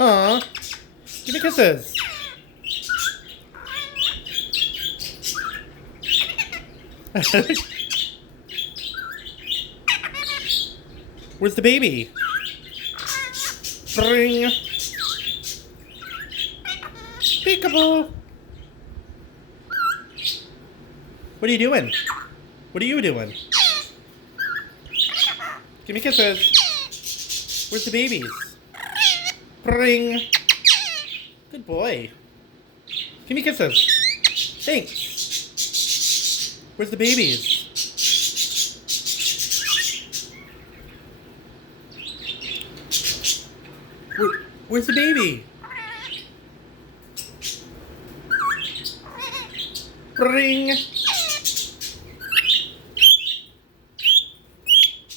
Aw. Give me kisses. Where's the baby? Bring. Peekaboo. What are you doing? What are you doing? Give me kisses. Where's the babies? Bring. Good boy. Give me kisses. Thanks. Where's the babies? Where's the baby? Bring.